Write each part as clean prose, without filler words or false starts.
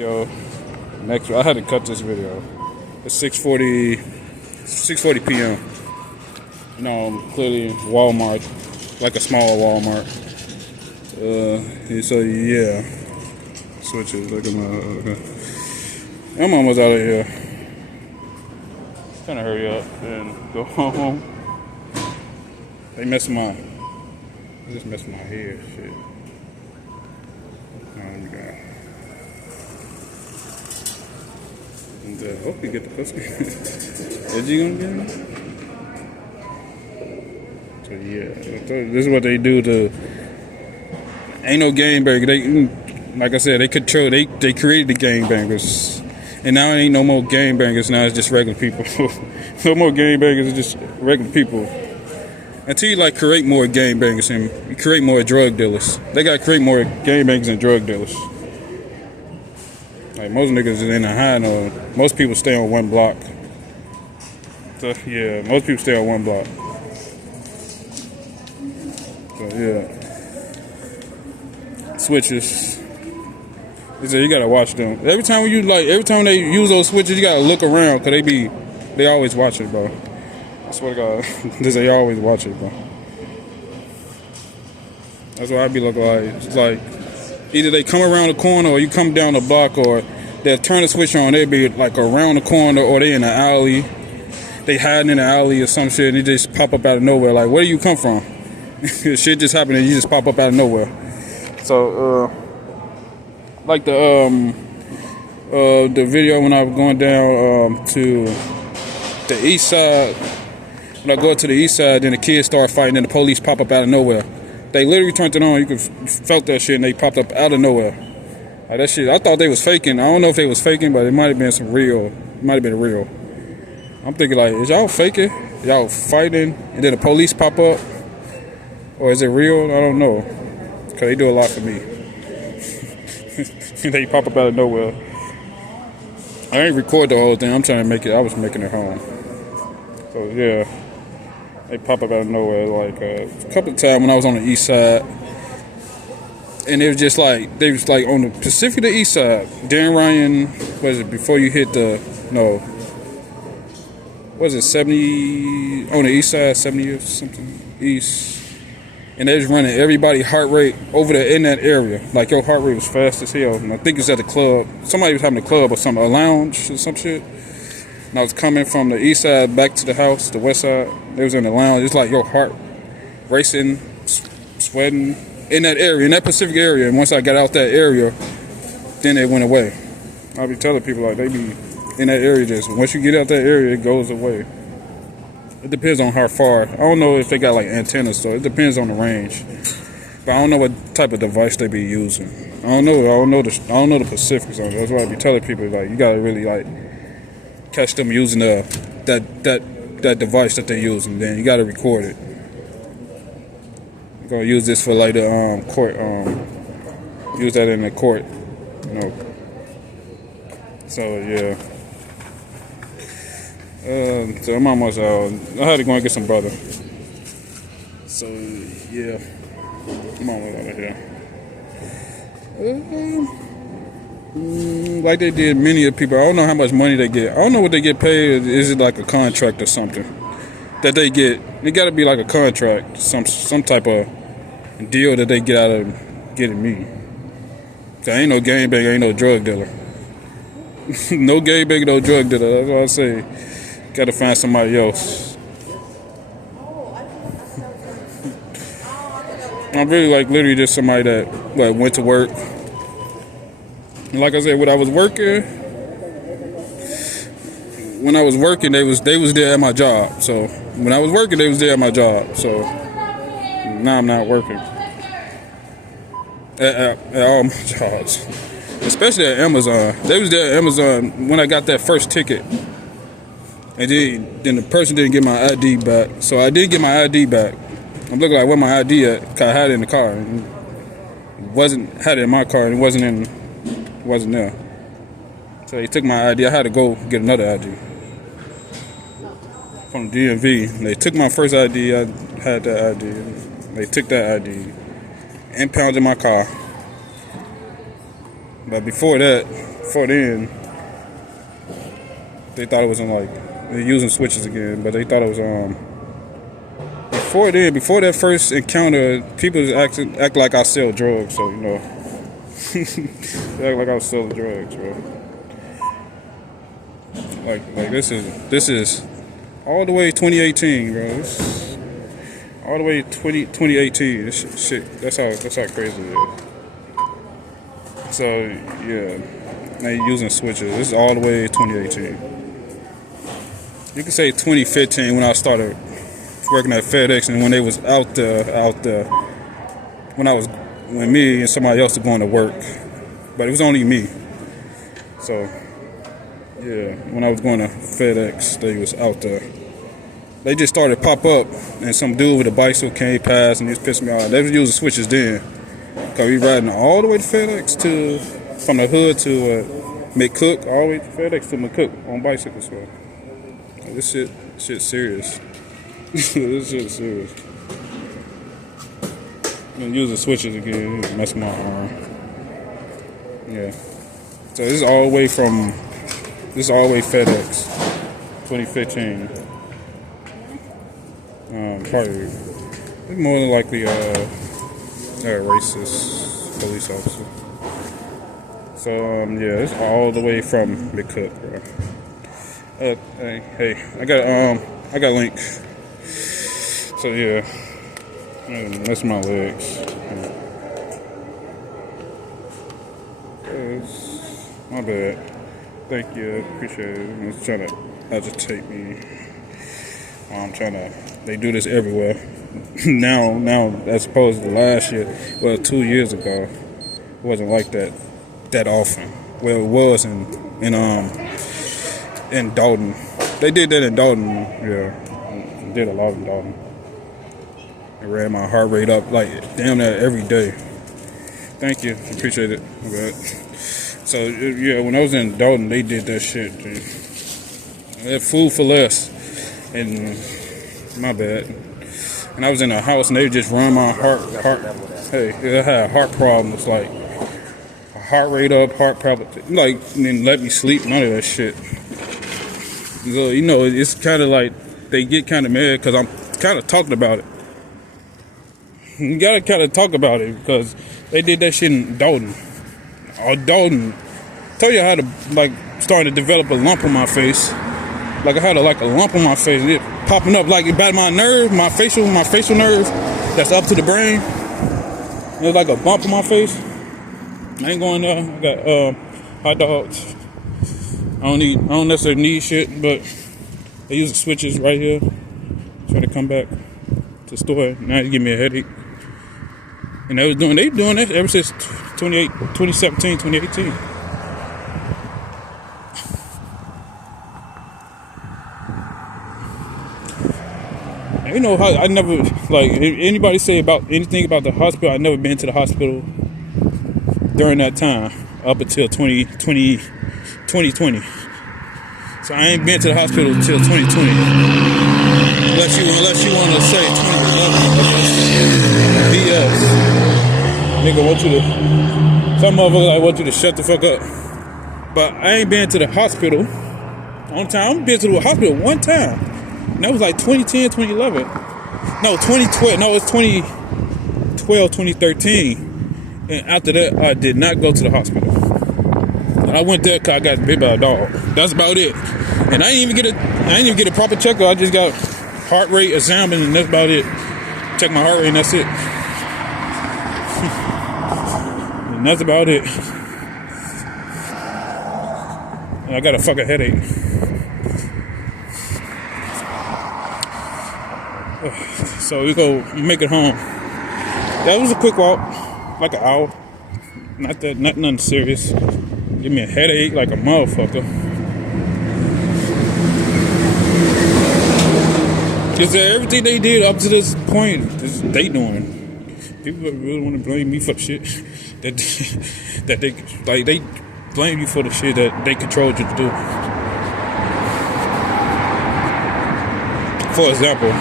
Yo, next I had to cut this video. It's 6:40 p.m. You know, clearly Walmart, like a small Walmart. So yeah, switches. Look at my. I'm almost out of here. Trying to hurry up and go home. They just messing my head. Shit. Oh my God. And hope you get the pussy. Is you gonna get it? So yeah, this is what they do to. Ain't no game banger. They, like I said, they control. They created the game bangers, and now it ain't no more game bangers. Now it's just regular people. No more game bangers. It's just regular people. Until you like create more game bangers and you create more drug dealers. They gotta create more game bangers and drug dealers. Like most niggas is in the high no. Most people stay on one block. So yeah, most people stay on one block. So yeah. Switches. So you gotta watch them. Every time they use those switches, you gotta look around because they always watch it, bro. I swear to God, they always watch it, bro. That's what I be looking like. It's like either they come around the corner or you come down the block, or they'll turn the switch on. They'll be like around the corner, or they in the alley. They hiding in the alley or some shit, and they just pop up out of nowhere. Like, where do you come from? Shit just happened, and you just pop up out of nowhere. So, like the video when I was going down to the east side. When I go to the east side, then the kids start fighting, and the police pop up out of nowhere. They literally turned it on. You could felt that shit, and they popped up out of nowhere. Like that shit, I thought they was faking. I don't know if they was faking, but it might have been some real. It might have been real. I'm thinking like, is y'all faking? Y'all fighting, and then the police pop up, or is it real? I don't know, cause they do a lot for me. They pop up out of nowhere. I ain't record the whole thing. I'm trying to make it. I was making it home. So yeah. They pop up out of nowhere like a couple of times when I was on the east side. And it was just like, they was like on the Pacific, the east side. Dan Ryan, what is it, before you hit what is it, 70, on the east side, 70 or something, east. And they was running everybody's heart rate over there in that area. Like your heart rate was fast as hell. And I think it was at the club. Somebody was having a club or something, a lounge or some shit. And I was coming from the east side back to the house, the west side. They was in the lounge. It's like your heart racing, sweating in that area, in that Pacific area. And once I got out that area, then it went away. I'll be telling people like they be in that area. Just once you get out that area, it goes away. It depends on how far. I don't know if they got like antennas, so it depends on the range. But I don't know what type of device they be using. I don't know the specifics on it. That's why I be telling people like you gotta really like catch them using that device that they use, and then you gotta record it. I'm gonna use this for like the court. Use that in the court, you know. So yeah. So I'm almost out. I had to go and get some brother. So yeah, I'm almost out of here. Like they did many of the people. I don't know how much money they get. I don't know what they get paid. Is it like a contract or something that they get? It got to be like a contract, some type of deal that they get out of getting me. Cause ain't no game banger, ain't no drug dealer. No game banger, no drug dealer. That's what I say. Got to find somebody else. I'm really like literally just somebody that like went to work. And like I said, when I was working, they was there at my job. So when I was working, they was there at my job. So now I'm not working at all my jobs, especially at Amazon. They was there at Amazon when I got that first ticket, and then the person didn't get my ID back. So I did get my ID back. I'm looking like where my ID at? Cause I had it in the car. And had it in my car, and it wasn't there. So they took my ID. I had to go get another ID from the DMV. They took my first ID. I had that ID. They took that ID, impounded my car. But before that, before then, they thought it was they're using switches again, but they thought it was before that first encounter, people act like I sell drugs, so they act like I was selling drugs, bro. Like this is all the way 2018, bro. All the way 2018. This shit. That's how crazy it is. So yeah, they using switches. This is all the way 2018. You can say 2015 when I started working at FedEx, and when they was out there, when me and somebody else were going to work, but it was only me. So yeah, when I was going to FedEx, they was out there. They just started to pop up, and some dude with a bicycle came past, and he was pissing me off. They was using switches then, cause we riding all the way to FedEx from the hood to McCook, all the way to FedEx to McCook on bicycles. So this shit's serious. This shit's serious. I'm using switches again, messing my arm. Yeah. So this is all the way FedEx, 2015. Probably more than likely a racist police officer. So yeah, it's all the way from McCook, bro. Hey, I got a link. So yeah, that's my legs. My bad. Thank you, appreciate it. It's trying to agitate me. They do this everywhere. now, as opposed to last year, 2 years ago, it wasn't like that often. Well, it was in Dalton. They did that in Dalton, yeah. Did a lot in Dalton. It ran my heart rate up like damn near every day. Thank you, appreciate it. Okay. So yeah, when I was in Dalton, they did that shit. Dude. They had food for less, and my bad. And I was in a house, and they just run my heart. Hey, I had heart problems, like heart rate up, heart palpitation, like, and then let me sleep. None of that shit. So it's kind of like they get kind of mad because I'm kind of talking about it. You gotta kind of talk about it because they did that shit in Dalton. Dalton. Tell you how to starting to develop a lump on my face. Like I had a lump on my face, it popping up like about my nerve, my facial nerve that's up to the brain. It was like a bump on my face. I ain't going there. I got hot dogs. I don't necessarily need shit, but they use the switches right here. Try to come back to the store. Now it's giving me a headache. And they been doing that ever since 2017, 2018. How I never, anybody say about anything about the hospital, I never been to the hospital during that time, up until 2020. So I ain't been to the hospital until 2020. Unless you want to say 2011. BS. Nigga some motherfuckers want you to shut the fuck up. But I ain't been to the hospital on time. I've been to the hospital one time. And that was like 2010, 2011. No, 2012. No, it's 2012, 2013. And after that, I did not go to the hospital. And I went there because I got bit by a dog. That's about it. And I didn't even get a proper checkup. I just got heart rate examined, and that's about it. Check my heart rate, and that's it. And that's about it. And I got a fucking headache. So we go make it home. That was a quick walk, like an hour. Nothing serious. Give me a headache like a motherfucker. Because everything they did up to this point, they doing. People really want to blame me for the shit that they blame you for the shit that they controlled you to do. For example,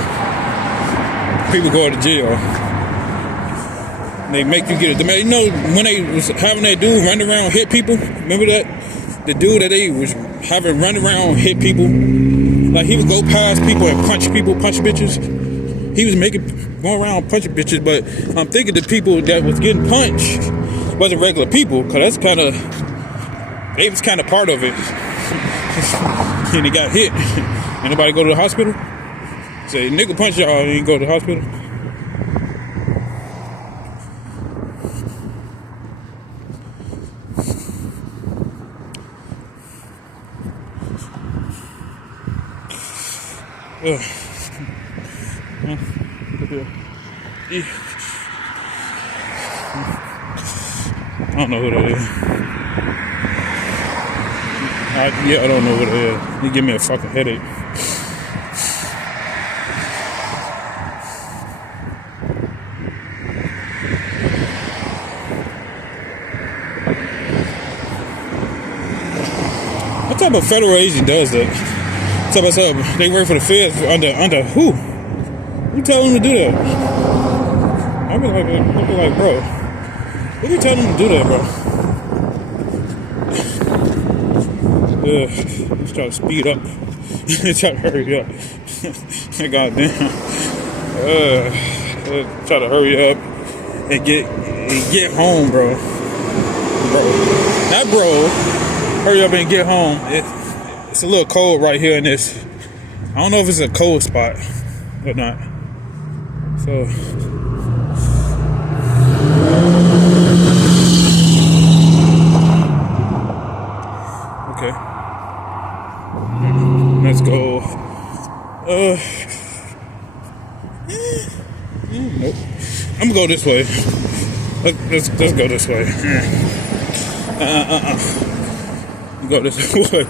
people go to jail. They make you get it. You know when they was having that dude run around hit people? Remember that? The dude that they was having run around hit people. Like he would go past people and punch people, punch bitches. He was going around punching bitches, but I'm thinking the people that was getting punched wasn't regular people, cause they was kind of part of it. And he got hit. Anybody go to the hospital? Say nigga punch y'all, and you go to the hospital. I don't know who that is. I don't know who that is. He give me a fucking headache. What type of federal agent does that? What's up? They work for the feds under who? Who tell them to do that? I be like, bro, who you tell them to do that, bro? Let's try to speed up. Try to hurry up. Goddamn. Try to hurry up and get home, bro. Not bro. Hurry up and get home. It's a little cold right here in this. I don't know if it's a cold spot or not. So okay. Let's go. Nope. I'm gonna go this way. Let's go this way. Go this way.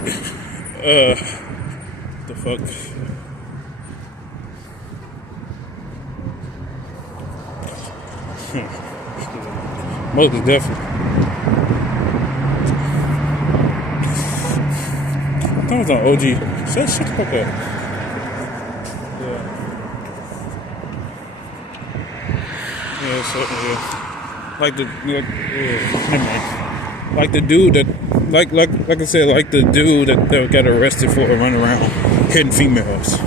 The fuck? Most definitely. That was on OG. Shut the fuck up. Yeah. Like the dude that, like I said, like the dude that got arrested for running around hitting females.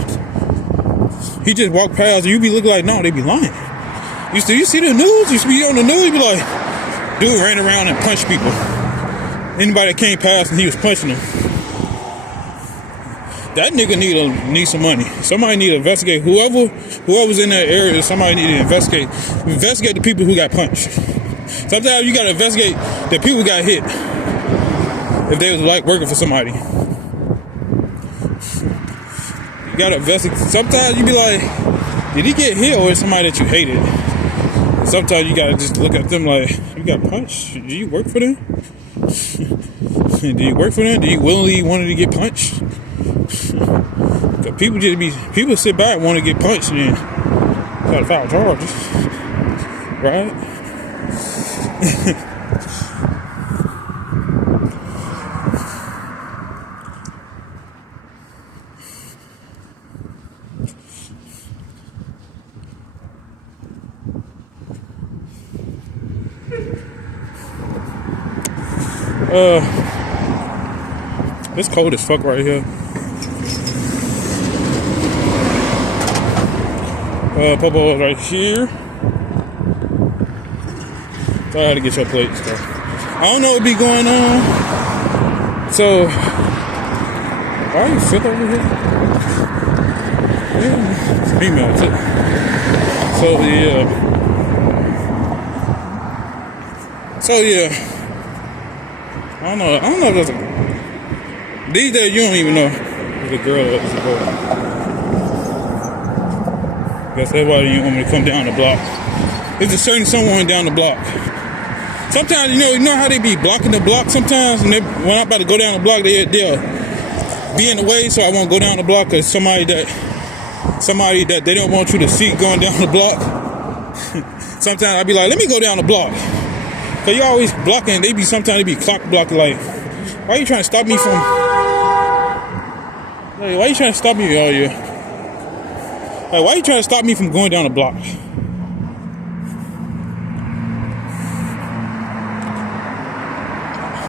He just walked past, and you be looking like, no, they be lying. You see the news? You be on the news, you be like, dude ran around and punched people. Anybody that came past and he was punching them. That nigga need some money. Somebody need to investigate whoever's in that area. Somebody need to investigate the people who got punched. Sometimes you gotta investigate the people who got hit. If they was like working for somebody, you gotta investigate. Sometimes you be like, did he get hit or is somebody that you hated? Sometimes you gotta just look at them like, you got punched? Do you work for them? Do you work for them? Do you willingly wanted to get punched? People sit back and want to get punched and then try to file charges, right? It's cold as fuck right here. Popo right here. So I had to get your plates, though. I don't know what be going on. So, why are you sit over here? Yeah, it's female too. So yeah. I don't know if there's a... These days, you don't even know if a girl or it's a boy. Guess that's why you want me to come down the block. There's a certain someone down the block. Sometimes, you know how they be blocking the block sometimes? And when I'm about to go down the block, they'll be in the way, so I won't go down the block because somebody that they don't want you to see going down the block. Sometimes I be like, let me go down the block. Cause you always blocking. Sometimes they be clock blocking. Like, why are you trying to stop me from? Like, why are you trying to stop me all year? Like, why are you trying to stop me from going down the block?